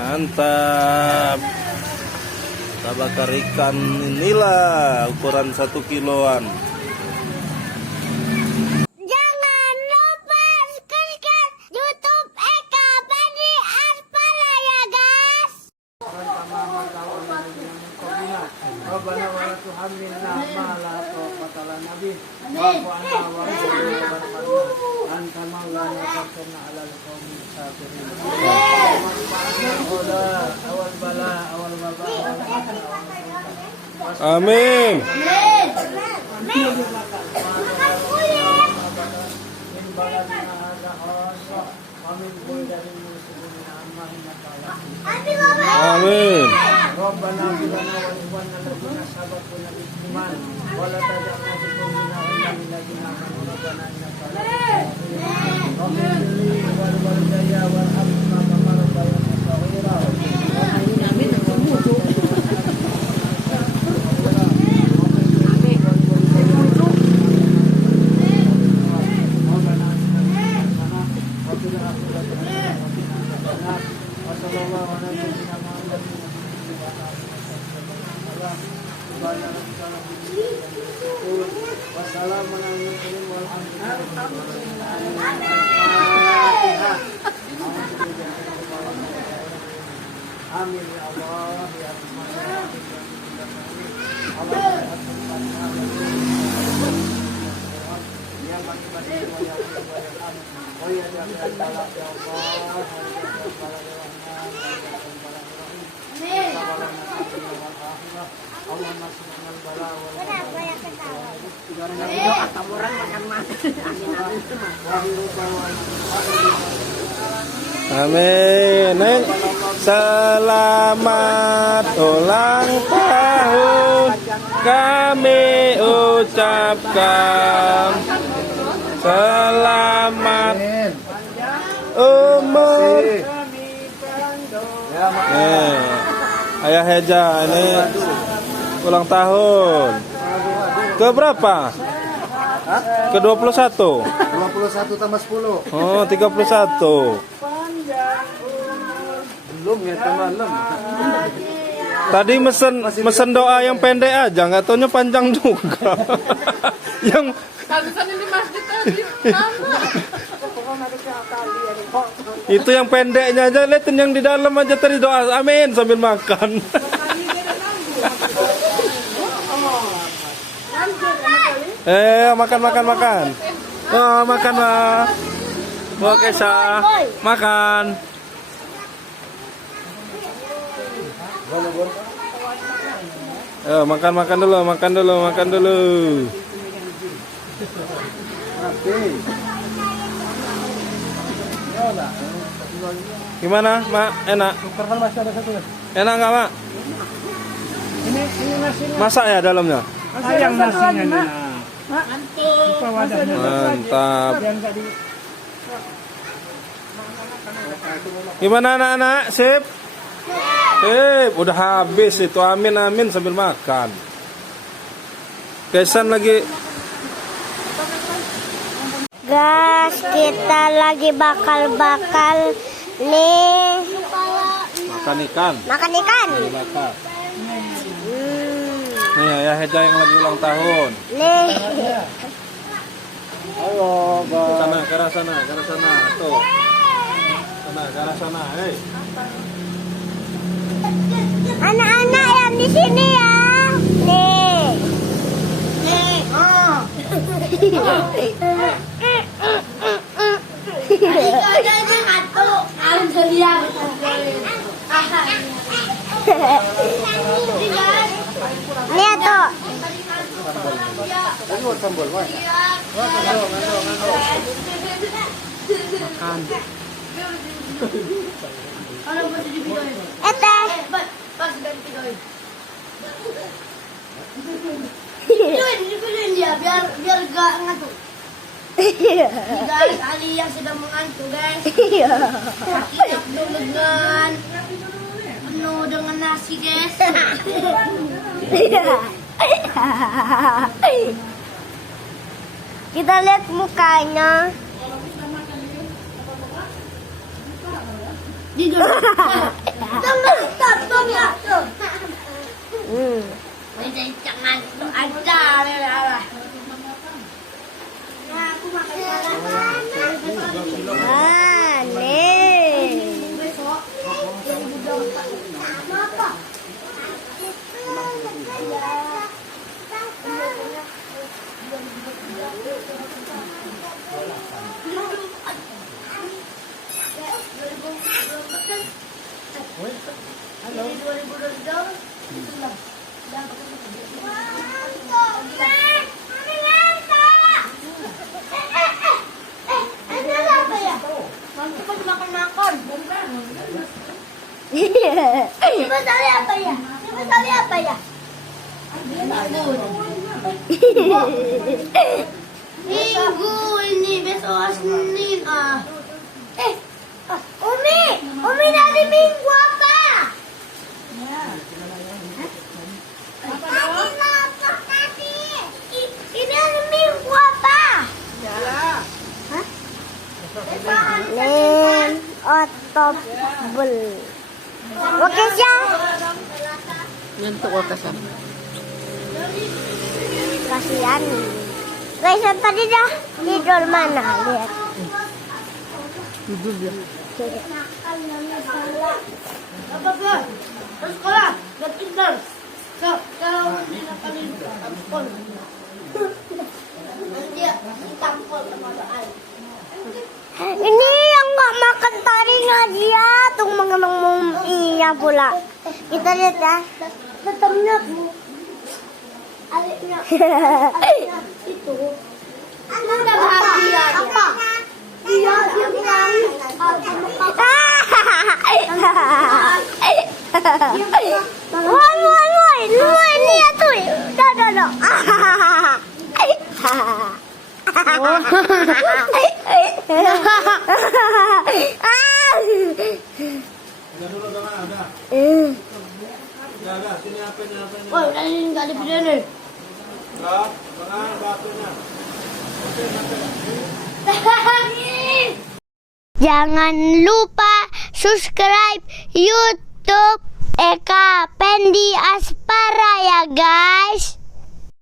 Mantap. Kita bakar ikan inilah ukuran 1 kiloan. Jangan lupa subscribe YouTube Eka Badi Arpala ya guys. Rabbana wa la tuhammilna ma la taqata lana bih wa'fu 'anna warhamna anta maulana fansurna 'alal qawmil kafirin. Awal bala awal waba. Amin. Min baladina hadha khassa wa min buldanin muslimina amma innaka ala Amin. Rabbana bilana wa ikhwana alladziina sabaquna bil iman wa la taj'alna fi qulubina ghillan lil ladzina amanu rabbana innaka Rabbana li wal walidayya warhamhuma kama rabbayani shaghira. Amin. Amin ya Allah ya Amin. Neng, selamat ulang tahun kami ucapkan. Selamat umur. Ayah Heja ini ulang tahun. Ke berapa? Ke 21. 21 tambah 10. Oh, 31. Belum ya malam. Tadi mesen doa yang pendek aja, nggak taunya panjang juga. Yang Habisan di masjid tadi. itu yang pendeknya aja, liatin yang di dalam aja tadi doa amin sambil makan. Makan. Oh, makan lah. Oke, Sa. Makan. Makan dulu. Gimana, Mak? Enak? Enak nggak, Mak? Ini nasinya. Masak ya dalamnya? Sayang nasinya. Mantap. Gimana anak-anak? Sip? Udah habis itu. Amin sambil makan. Kesan lagi. Guys, kita lagi bakal nih. Makan ikan. Bakar. Nih Ayah Heja yang lagi ulang tahun. Nih. Ayo, Ke arah sana. Tuh. Ke arah sana. Hei. Anak-anak yang di sini ya. Nih. Lihat tuh. sambal, Wak. Makan. Videoin dia biar gak ngantuk. Guys, Ali yang sedang mengantuk, guys. Siap dengan penuh dengan nasi, guys. Kita lihat mukanya. Minggu ini besok Senin Umi dari minggu apa? Ini hari minggu apa? Nen otobel. Oke siang. Nyentuk ko kasam. Kasihan. Guys, yang tadi dah tidur mana? Lihat. Tidur dia. Apa bro? Terus sekolah, gak tidur. Kalau kali tampol. Dia tampol sama air. Ini yang nggak makan taringnya dia tuh mengenang iya pula. Kita lihat ya. Tetapnya adiknya itu. Anda udah bahagia. Apa? Dia bilang woi, ini ya tuh. Dah. Udah, sini apanya. Oh, udah ini nggak ada video nih. Enggak, mana batunya? Jangan lupa subscribe YouTube Eka Pendi Aspara ya guys.